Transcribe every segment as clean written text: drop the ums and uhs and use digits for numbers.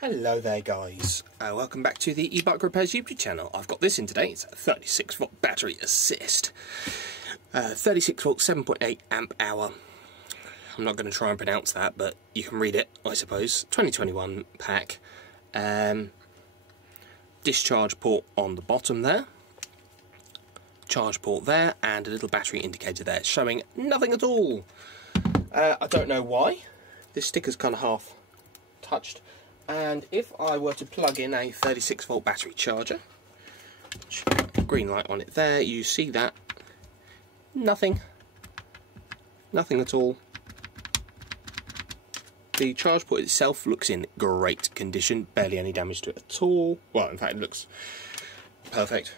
Hello there guys, welcome back to the Ebike Repairs YouTube channel. I've got this in today. It's a 36 volt battery assist, 36 volt 7.8 amp hour. I'm not going to try and pronounce that, but you can read it I suppose. 2021 pack, discharge port on the bottom there, charge port there, and a little battery indicator there showing nothing at all. I don't know why, this sticker's kind of half touched. And if I were to plug in a 36 volt battery charger, green light on it there, you see that, nothing at all. The charge port itself looks in great condition, barely any damage to it at all. Well, in fact it looks perfect.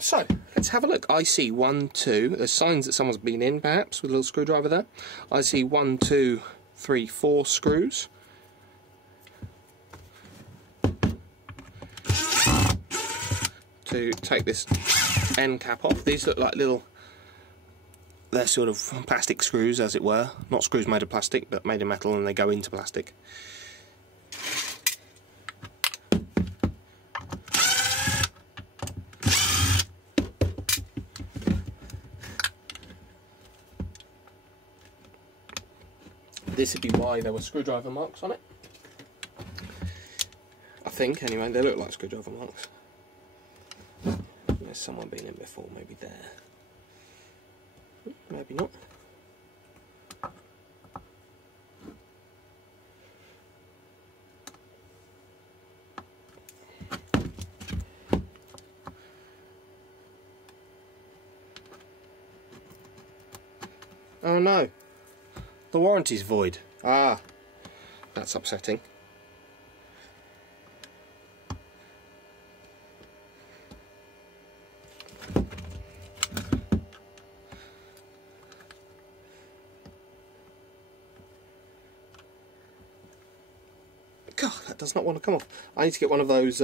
So, let's have a look. I see 1, 2, there's signs that someone's been in perhaps with a little screwdriver there. I see 1, 2, 3, 4 screws. To take this end cap off. These look like little, they're sort of plastic screws as it were, not screws made of plastic but made of metal, and they go into plastic. This would be why there were screwdriver marks on it, I think. Anyway, they look like screwdriver marks. There's someone been in before, maybe there. Maybe not. Oh no! The warranty's void. Ah, that's upsetting. God, that does not want to come off. I need to get one of those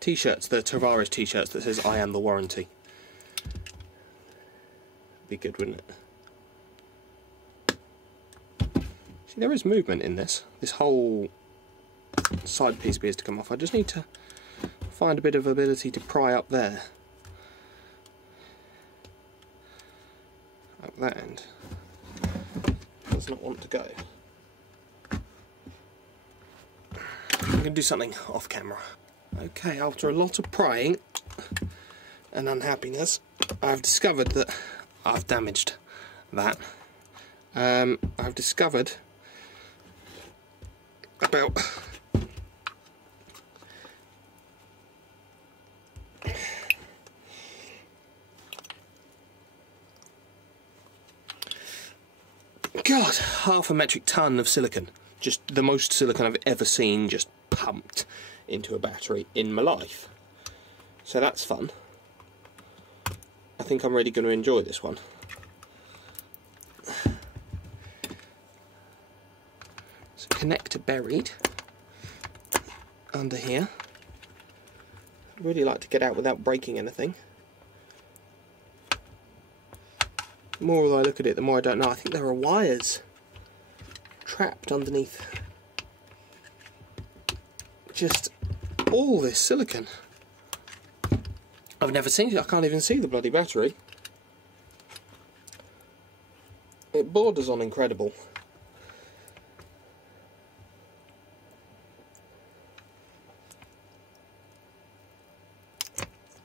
t-shirts, the Tavares t-shirts that says I am the warranty. Be good, wouldn't it? See, there is movement in this. This whole side piece appears to come off. I just need to find a bit of ability to pry up there. Up that end. Does not want to go. I'm going to do something off camera. Okay, after a lot of prying and unhappiness, I've discovered that I've damaged that. I've discovered about God, half a metric ton of silicon. Just the most silicon I've ever seen, just pumped into a battery in my life. So that's fun. I think I'm really going to enjoy this one. So connector buried under here. I'd really like to get out without breaking anything. The more I look at it, the more I don't know. I think there are wires trapped underneath just all this silicon. I've never seen it. I can't even see the bloody battery. It borders on incredible.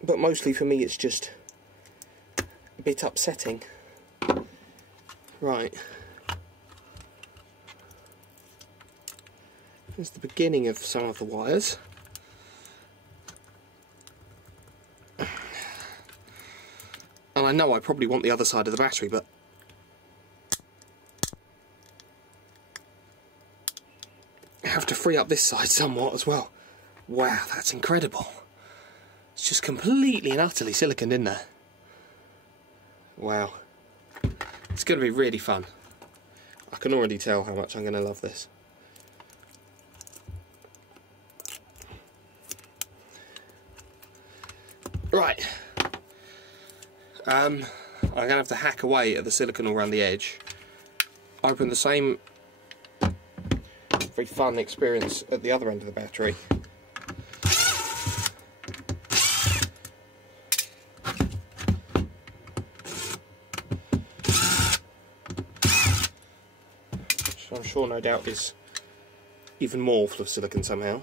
But mostly for me it's just a bit upsetting. Right. Here's the beginning of some of the wires. And I know I probably want the other side of the battery, but I have to free up this side somewhat as well. Wow, that's incredible. It's just completely and utterly siliconed in there. Wow. It's going to be really fun. I can already tell how much I'm going to love this. Right. I'm going to have to hack away at the silicone all around the edge. Open the same very fun experience at the other end of the battery. Which I'm sure no doubt is even more full of silicon somehow.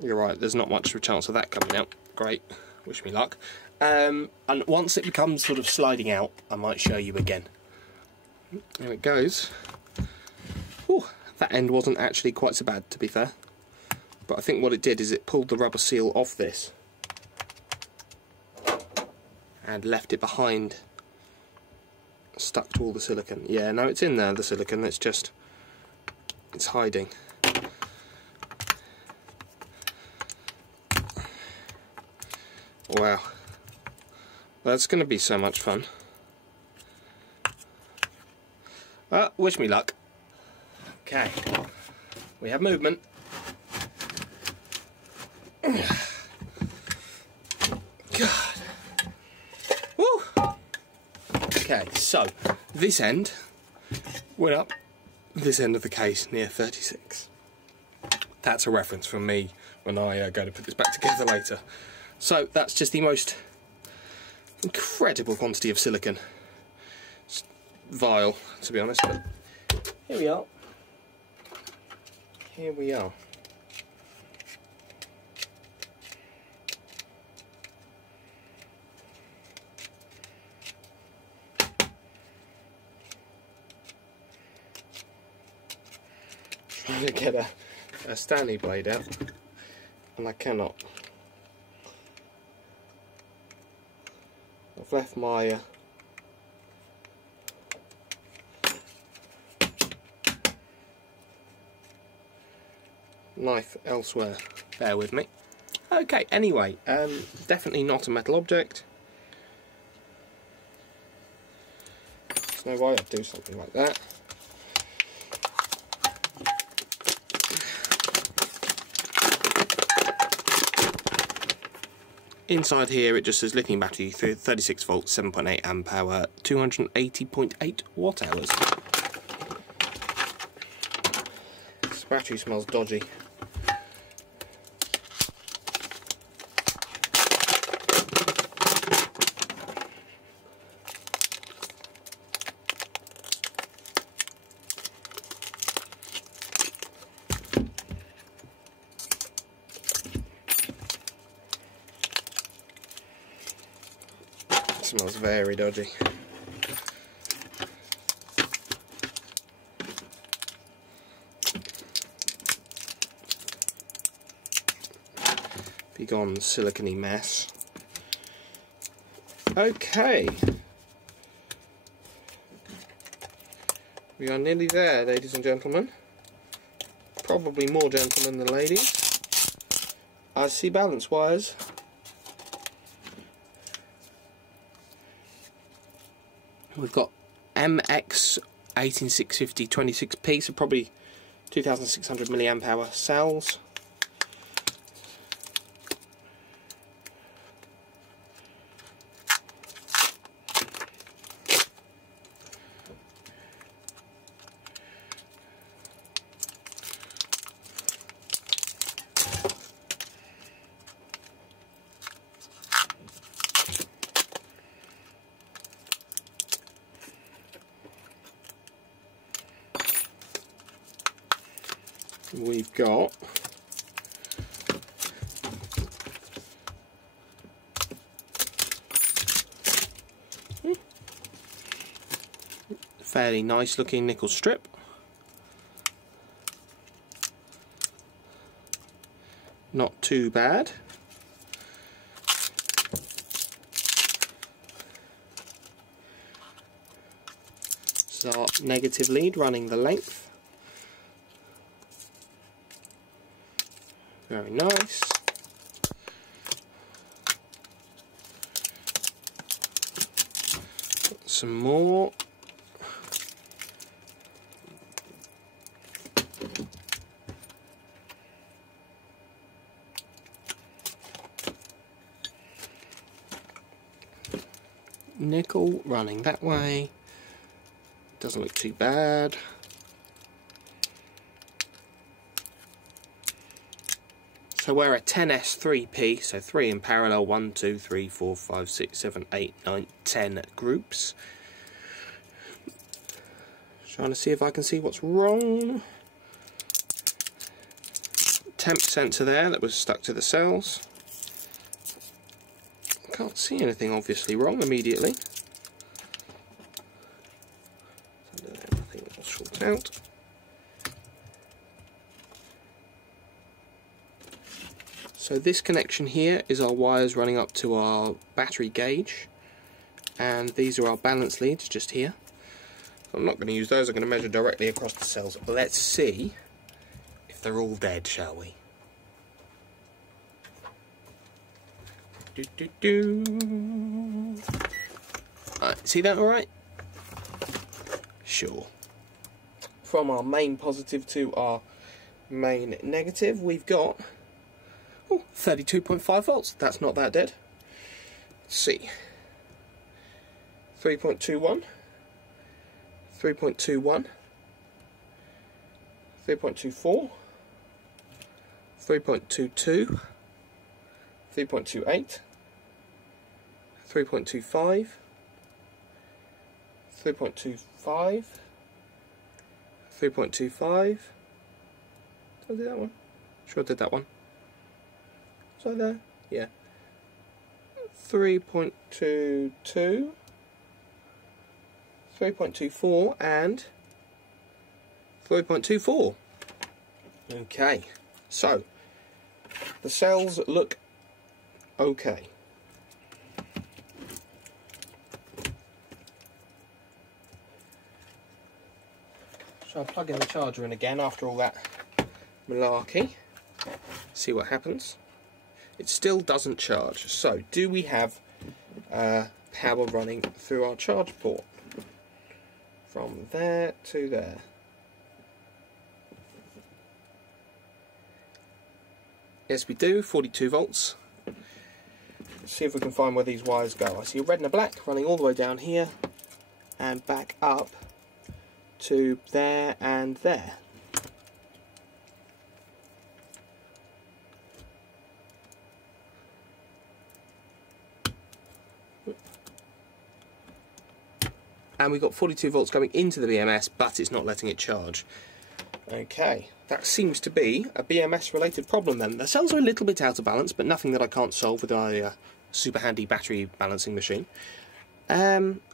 You're right, there's not much of a chance of that coming out. Great, wish me luck. And once it becomes sort of sliding out, I might show you again. There it goes. Ooh, that end wasn't actually quite so bad, to be fair. But I think what it did is it pulled the rubber seal off this and left it behind, stuck to all the silicon. Yeah, no, it's in there, the silicon, it's just, it's hiding. Wow, that's going to be so much fun. Wish me luck. Okay, we have movement. God. Woo. Okay, so this end went up this end of the case near 36. That's a reference from me when I go to put this back together later. So that's just the most incredible quantity of silicon. It's vile, to be honest, but here we are. Here we are. Trying to get a Stanley blade out, and I cannot. I've left my knife elsewhere. Bear with me. Okay, anyway, definitely not a metal object. There's no way I'd do something like that. Inside here it just says lithium battery, 36 volts, 7.8 amp hour, 280.8 watt hours. This battery smells dodgy. Smells very dodgy. Begone silicony mess. Okay. We are nearly there, ladies and gentlemen. Probably more gentlemen than ladies. I see balance wires. We've got MX 18650 26p, so probably 2600 milliamp hour cells. We've got fairly nice looking nickel strip. Not too bad. This is our negative lead running the length. Very nice. Some more. nickel running that way. Doesn't look too bad. So we're a 10S3P, so 3 in parallel, 1, 2, 3, 4, 5, 6, 7, 8, 9, 10 groups. Trying to see if I can see what's wrong. Temp sensor there that was stuck to the cells. Can't see anything obviously wrong immediately. Nothing will short out. So this connection here is our wires running up to our battery gauge, and these are our balance leads just here. So I'm not going to use those, I'm going to measure directly across the cells. Let's see if they're all dead, shall we? Right, see that alright? Sure. From our main positive to our main negative, we've got 32.5 volts. That's not that dead. Let's see. 3.21, 3.21, 3.24, 3.22, 3.28, 3.25, 3.25, 3.25. Did I do that one? Sure I did that one. So there, yeah. 3.22, 3.24 and 3.24. Okay, so the cells look okay. So I'll plug in the charger in again after all that malarkey. See what happens. It still doesn't charge. So, do we have power running through our charge port? From there to there. Yes, we do. 42 volts. Let's see if we can find where these wires go. I see a red and a black running all the way down here and back up to there and there. And we've got 42 volts going into the BMS, but it's not letting it charge. Okay, that seems to be a BMS related problem then. The cells are a little bit out of balance, but nothing that I can't solve with a super handy battery balancing machine.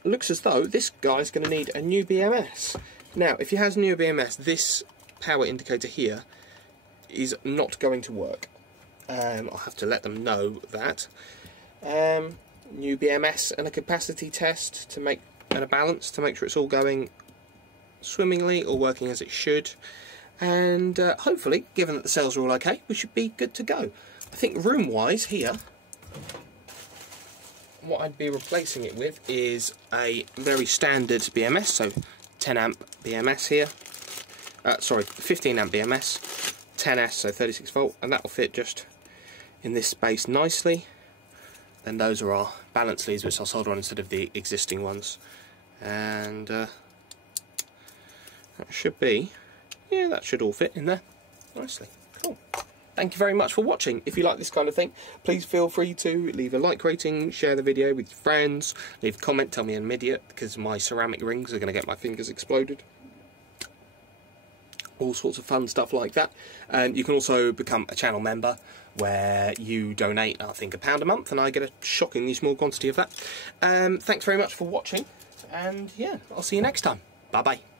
Looks as though this guy's going to need a new BMS. Now, if he has a new BMS, this power indicator here is not going to work. I'll have to let them know that. New BMS and a capacity test to make and a balance to make sure it's all going swimmingly or working as it should, and hopefully, given that the cells are all okay, we should be good to go. I think room wise here, what I'd be replacing it with is a very standard BMS, so 10 amp BMS here, sorry, 15 amp BMS, 10S, so 36 volt, and that will fit just in this space nicely. Then those are our balance leads, which I'll solder on instead of the existing ones. And that should be, yeah, that should all fit in there nicely. Cool. Thank you very much for watching. If you like this kind of thing, please feel free to leave a like rating, share the video with your friends, leave a comment, tell me I'm an idiot because my ceramic rings are going to get my fingers exploded. All sorts of fun stuff like that. And you can also become a channel member where you donate, I think, £1 a month, and I get a shockingly small quantity of that. Thanks very much for watching, and yeah, I'll see you next time. Bye bye.